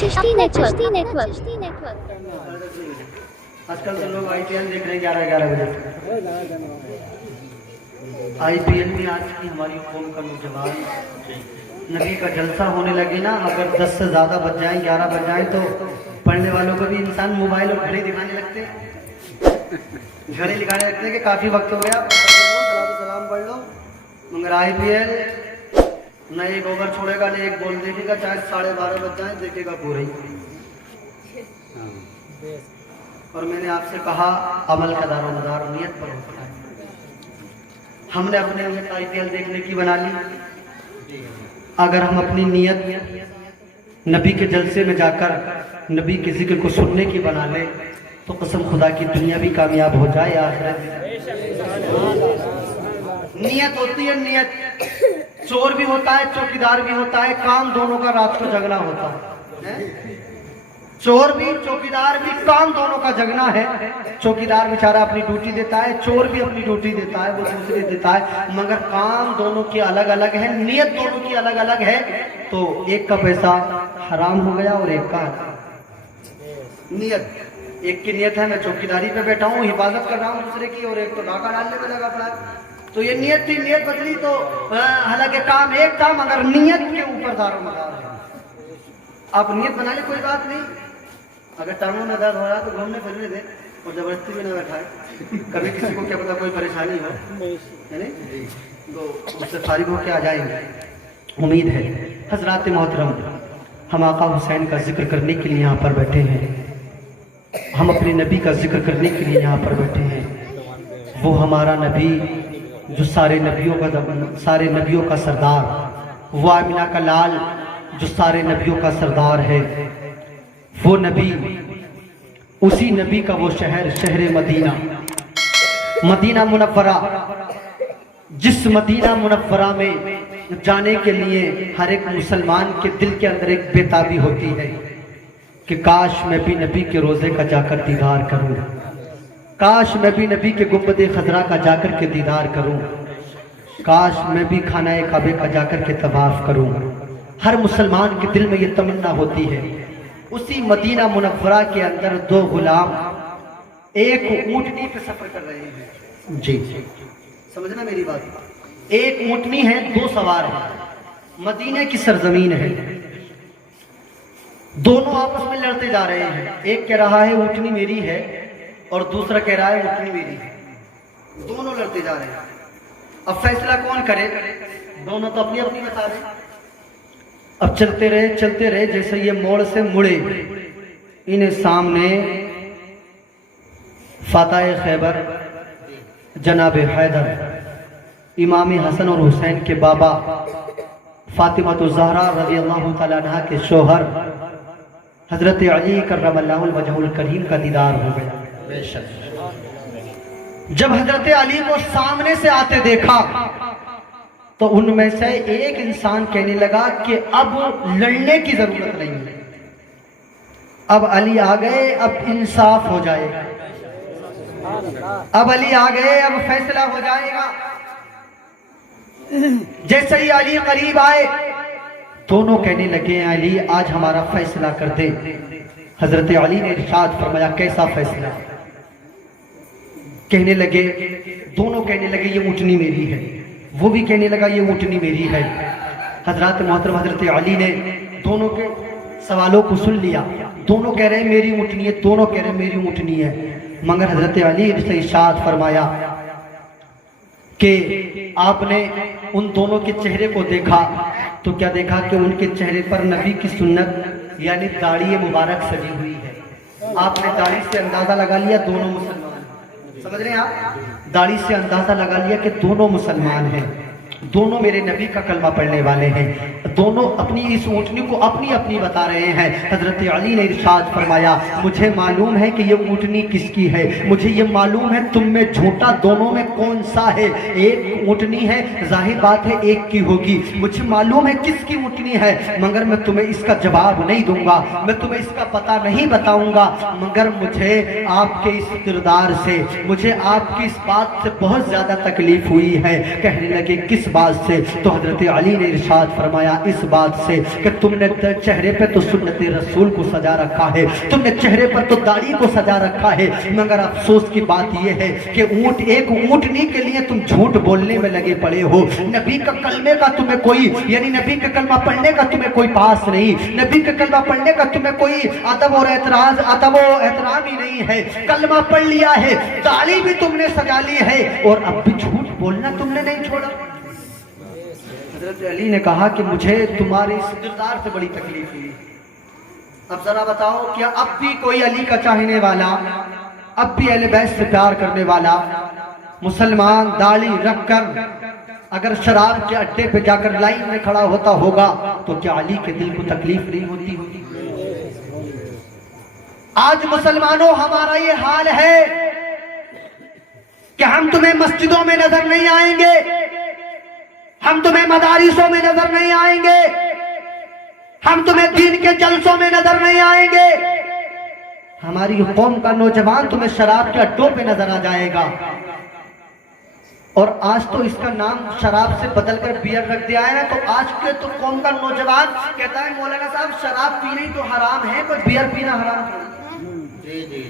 Chishti network. आजकल तो लोग आईपीएल देख रहे हैं 11-11 बजे। आईपीएल में आज की हमारी कौम का नौजवान नबी का जलसा होने लगे ना, अगर 10 से ज़्यादा बज जाए, 11 बज जाए तो पढ़ने वालों को भी इंसान मोबाइल और घड़ी दिखाने लगते हैं, घड़ी दिखाने लगते हैं कि काफ़ी वक्त हो गया, सलाम पढ़ लो। मगर आईपीएल न एक ओवर छोड़ेगा न एक बॉल देखेगा, चाहे 12:30 बज जाए देखेगा पूरा ही। और मैंने आपसे कहा अमल का दारोमदार नियत पर होता है। हमने अपने नियत आईपीएल देखने की बना ली। अगर हम अपनी नियत नबी के जलसे में जाकर नबी के जिक्र को सुनने की बना ले तो कसम खुदा की दुनिया भी कामयाब हो जाए, आखिरत। नियत होती है नियत। चोर भी होता है, चौकीदार भी होता है, काम दोनों का रात को जगना होता है। चोर भी चौकीदार भी काम दोनों का जगना है। चौकीदार बेचारा अपनी ड्यूटी देता है, चोर भी अपनी ड्यूटी देता है, वो दूसरी देता है, मगर काम दोनों की अलग अलग है, नियत दोनों की अलग अलग है। तो एक का पैसा हराम हो गया और एक का नियत। एक की नियत है मैं चौकीदारी पे बैठा हूँ, हिफाजत कर रहा हूँ दूसरे की, और एक तो डाका डालने में लगा पड़ा है। तो ये नियत थी, नियत बदली तो हालांकि काम एक था मगर नियत के ऊपर दारोमदार है। आप नियत बना ले, कोई बात नहीं। अगर टांगों में दर्द हो रहा है तो घूमने फिरने दे और जबरदस्ती भी ना बैठाए। कभी किसी को क्या पता कोई परेशानी हो, है नहीं, तो उससे फारिग होकर आ जाएंगे। उम्मीद है हजरात मोहतरम, हम आका हुसैन का जिक्र करने के लिए यहाँ पर बैठे हैं, हम अपने नबी का जिक्र करने के लिए यहाँ पर बैठे हैं। वो हमारा नबी जो सारे नबियों का सरदार, वो आमिना का लाल जो सारे नबियों का सरदार है, वो नबी, उसी नबी का वो शहर मदीना, मदीना मुनव्वरा, जिस मदीना मुनव्वरा में जाने के लिए हर एक मुसलमान के दिल के अंदर एक बेताबी होती है कि काश मैं भी नबी के रोज़े का जाकर दीदार करूं, काश मैं भी नबी के गुंबद खजरा का जाकर के दीदार करूं, काश मैं भी खाना काबे का जाकर के तवाफ करूं। हर मुसलमान के दिल में ये तमन्ना होती है। उसी मदीना मुनव्वरा के अंदर दो गुलाम एक ऊँटनी पे सफर कर रहे हैं। जी समझना मेरी बात। एक ऊँटनी है, दो सवार हैं, मदीने की सरजमीन है, दोनों आपस में लड़ते जा रहे हैं। एक कह रहा है ऊँटनी मेरी है और दूसरा कह रहा है ऊँटनी मेरी है। दोनों लड़ते जा रहे हैं। अब फैसला कौन करे? दोनों तो अपनी अपनी बता रहे। अब चलते रहे, जैसे ये मोड़ से मुड़े, इन्हें सामने फाताह खैबर जनाब हैदर, इमाम हसन और हुसैन के बाबा फातिमा ज़हरा रज़ियल्लाहु तआला अन्हा के शोहर हजरत अली कर्रमल्लाहु वजहुल करीम का दीदार हो गया। जब हजरत अली को सामने से आते देखा तो उनमें से एक इंसान कहने लगा कि अब लड़ने की जरूरत नहीं है, अब अली आ गए, अब इंसाफ हो जाएगा, अब अली आ गए, अब फैसला हो जाएगा। जैसे ही अली करीब आए, दोनों कहने लगे अली आज हमारा फैसला कर दे। हजरत अली ने इरशाद फरमाया कैसा फैसला? कहने लगे, दोनों कहने लगे ये ऊँटनी मेरी है, वो भी कहने लगा ये ऊँटनी मेरी है। हजरत मोहतरम हजरत अली ने दोनों के सवालों को सुन लिया। दोनों कह रहे हैं मेरी ऊँटनी है, दोनों कह रहे हैं मेरी ऊँटनी है, मगर हजरत अली ने इरशाद फरमाया कि आपने उन दोनों के चेहरे को देखा तो क्या देखा कि उनके चेहरे पर नबी की सुन्नत यानी दाढ़ी मुबारक सजी हुई है। आपने दाढ़ी से अंदाजा लगा लिया दोनों मुसलमान, समझ रहे हैं आप? दाढ़ी से अंदाजा लगा लिया कि दोनों मुसलमान हैं, दोनों मेरे नबी का कलमा पढ़ने वाले हैं, दोनों अपनी इस ऊँटनी को अपनी अपनी बता रहे हैं। हजरत अली ने इरशाद फरमाया मुझे मालूम है कि ये ऊँटनी किसकी है, मुझे ये मालूम है तुम में झूठा दोनों में कौन सा है। एक ऊँटनी है, जाहिर बात है एक की होगी, मुझे मालूम है किसकी ऊँटनी है, मगर मैं तुम्हें इसका जवाब नहीं दूंगा, मैं तुम्हें इसका पता नहीं बताऊंगा, मगर मुझे आपके इस किरदार से, मुझे आपकी इस बात से बहुत ज्यादा तकलीफ हुई है। कहने लगे किस बात से? तो हजरत अली ने इरशाद फरमाया, इस बात से कि तुमने चेहरे पे तो सुन्नत रसूल को सजा रखा है, तुमने चेहरे पर तो दाढ़ी को सजा रखा है, मगर अफसोस की बात यह है कि एक ऊँटनी के लिए तुम झूठ बोलने में लगे पड़े हो। नबी का कलमे का तुम्हें कोई, यानी नबी का कलमा पढ़ने का तुम्हें कोई पास नहीं, नबी का कलमा पढ़ने का तुम्हें कोई अदब और एहतराम ही नहीं है। कलमा पढ़ लिया है, दाढ़ी भी तुमने सजा ली है, और अब भी झूठ बोलना तुमने नहीं छोड़ा। हजरत अली ने कहा कि मुझे तुम्हारे इस किरदार से बड़ी तकलीफ हुई। अब जरा बताओ, क्या अब भी कोई अली का चाहने वाला, अब भी अहले बैत से प्यार करने वाला मुसलमान दाढ़ी रखकर अगर शराब के अड्डे पे जाकर लाइन में खड़ा होता होगा तो क्या अली के दिल को तकलीफ नहीं होती होगी? आज मुसलमानों हमारा ये हाल है कि हम तुम्हें मस्जिदों में नजर नहीं आएंगे, हम तुम्हें मदारिसों में नजर नहीं आएंगे, हम तुम्हें दीन के जलसों में नजर नहीं आएंगे। हमारी कौम का नौजवान तुम्हें शराब के अड्डों पे नजर आ जाएगा। और आज तो इसका नाम शराब से बदलकर बियर रख दिया है ना, तो आज के तो कौम का नौजवान कहता है मौलाना साहब शराब पीना ही तो हराम है, कोई बियर पीना हराम है।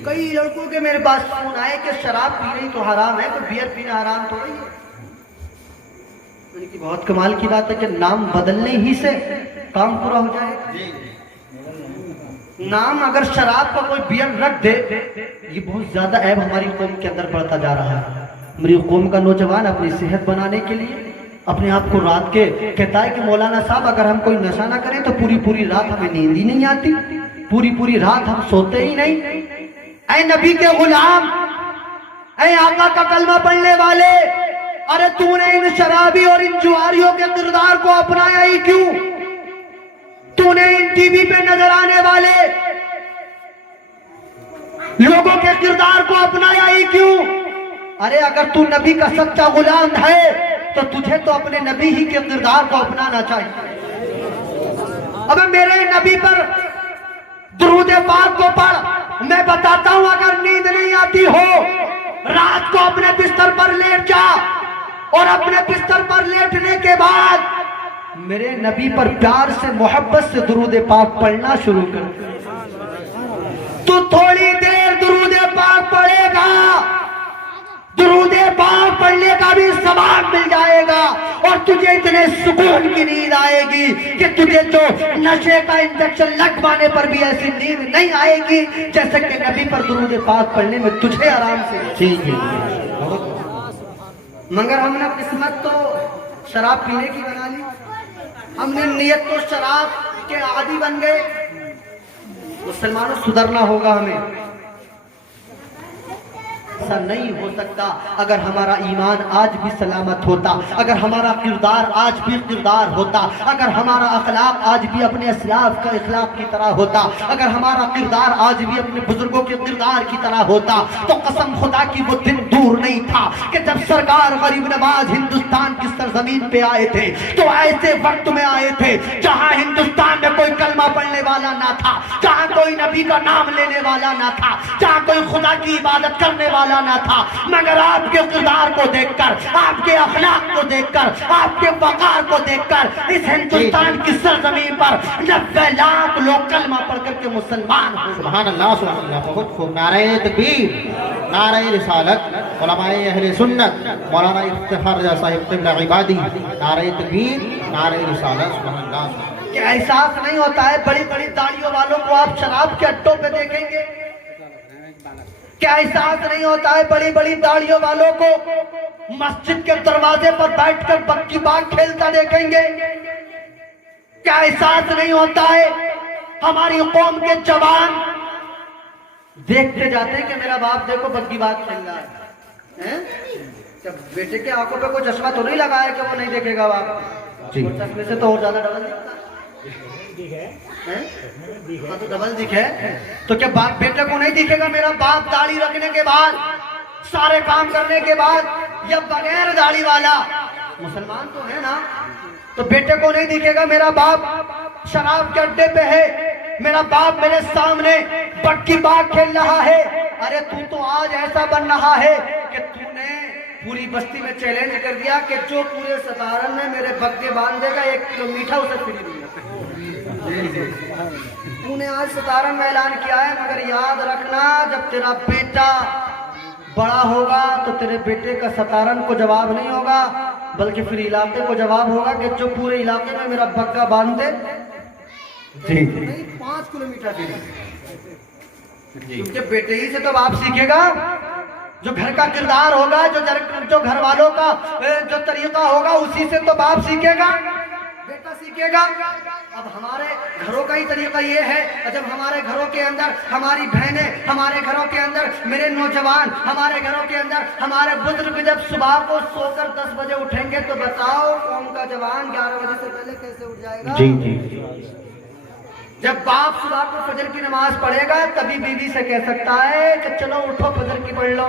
कई लड़कों के मेरे पास फोन आए कि शराब पीना ही तो हराम है, कोई बियर पीना हराम तो नहीं है। की बहुत कमाल की बात है कि नाम बदलने ही से काम पूरा हो जाए। नाम अगर शराब का कोई बियर रख दे, ये बहुत ज्यादा ऐब हमारी कौम के अंदर बढ़ता जा रहा है। मेरी कौम का नौजवान अपनी सेहत बनाने के लिए अपने आप को रात के कहता है कि मौलाना साहब अगर हम कोई नशा ना करें तो पूरी पूरी रात हमें नींद ही नहीं आती, पूरी पूरी रात हम सोते ही नहीं। ऐ नबी के गुलाम, ऐ आका का कलमा पढ़ने वाले, अरे तूने इन शराबी और इन जुआरियों के किरदार को अपनाया ही क्यों? तूने इन टीवी पे नजर आने वाले लोगों के किरदार को अपनाया ही क्यों? अरे अगर तू नबी का सच्चा गुलाम है तो तुझे तो अपने नबी ही के किरदार को अपनाना चाहिए। अब मेरे नबी पर दुरूद पाक को पढ़। मैं बताता हूं, अगर नींद नहीं आती हो रात को अपने बिस्तर पर लेट जा और अपने बिस्तर पर लेटने के बाद मेरे नबी पर प्यार से मोहब्बत से दुरूद पाक पढ़ना शुरू कर। तू थोड़ी देर दुरूद पाक पढ़ेगा, दुरूद पाक पढ़ने का भी सवाब मिल जाएगा और तुझे इतने सुकून की नींद आएगी कि तुझे तो नशे का इंजेक्शन लगवाने पर भी ऐसी नींद नहीं आएगी जैसे कि नबी पर दुरूद पाक पढ़ने में तुझे आराम से। ठीक है, मगर हमने किस्मत तो शराब पीने की बना ली, हमने नियत तो शराब के आदी बन गए। मुसलमानों सुधरना होगा हमें। ऐसा नहीं हो सकता अगर हमारा ईमान आज भी सलामत होता, अगर हमारा किरदार आज भी किरदार होता, अगर हमारा अखलाक आज भी अपने असलाफ का इखलाक की तरह होता, अगर हमारा किरदार आज भी अपने बुजुर्गों के किरदार की तरह होता, तो कसम खुदा की वो दिन दूर नहीं था कि जब सरकार गरीब नवाज हिंदुस्तान की सरजमीन पे आए थे तो ऐसे वक्त में आए थे जहां हिंदुस्तान में कोई कलमा पढ़ने वाला ना था, जहां कोई नबी का नाम लेने वाला ना था, जहां कोई खुदा की इबादत करने वाला ना था। मगर आपके किरदार को देखकर, आपके अखलाक को देखकर, आपके वकार को देखकर इस हिंदुस्तान की सरजमीन पर 90 लाख लोग कलमा पढ़ करके मुसलमान हो। सुभान अल्लाह, सुभान अल्लाह, बहुत खूब। नारे तकबीर, नारे रिसालत, उलमाए अहले सुन्नत, मौलाना इफ्तिखार रजा साहिब क़िबला इबादी, नारे तकबीर, नारे रिसालत, सुभान अल्लाह। क्या एहसास नहीं होता है? बड़ी बड़ी दाढ़ियों वालों को आप शराब के अड्डों पे देखेंगे। क्या एहसास नहीं होता है? बड़ी बड़ी दाढ़ियों वालों को मस्जिद के दरवाजे पर बैठकर बक्की बाग खेलता देखेंगे। क्या एहसास नहीं होता है? हमारी कौम के जवान देखते जाते हैं कि मेरा बाप देखो बक्की बाग खेल रहा है। क्या बेटे के आंखों पे कोई चश्मा तो नहीं लगाया कि वो नहीं देखेगा बाप? चश्मे से तो और ज्यादा डबल दिखता है, तो डबल दिखे। तो क्या बाप बेटे को नहीं दिखेगा मेरा बाप दाढ़ी रखने के बाद, सारे काम करने के बाद, या बगैर दाढ़ी वाला मुसलमान तो है ना, तो बेटे को नहीं दिखेगा मेरा बाप शराब के अड्डे पे है, मेरा बाप मेरे सामने बक्की बाग खेल रहा है। अरे तू तो आज ऐसा बन रहा है कि तूने पूरी बस्ती में चैलेंज कर दिया कि जो पूरे सतारन में मेरे बग्गे बांध देगा 1 किलो मीठा उसे फ्री दूंगा। तूने आज सतारन में ऐलान किया है, मगर याद रखना जब तेरा बेटा बड़ा होगा तो तेरे बेटे का सतारन को जवाब नहीं होगा, बल्कि फिर इलाके को जवाब होगा कि जो पूरे इलाके में मेरा बग्गा बांध दे नहीं 5 किलोमीटर क्योंकि बेटे ही से तो बाप सीखेगा। जो घर का किरदार होगा, जो घर वालों का जो तरीका होगा, उसी से तो बाप सीखेगा, बेटा सीखेगा। अब हमारे घरों का ही तरीका ये है, जब हमारे घरों के अंदर हमारी बहनें, हमारे घरों के अंदर मेरे नौजवान, हमारे घरों के अंदर हमारे बुजुर्ग जब सुबह को सोकर 10 बजे उठेंगे तो बताओ कौम का जवान 11 बजे से पहले कैसे उठ जाएगा? जी जी। जब बाप सुबह को फजर की नमाज पढ़ेगा तभी बीवी से कह सकता है कि चलो उठो फजर की पढ़ लो।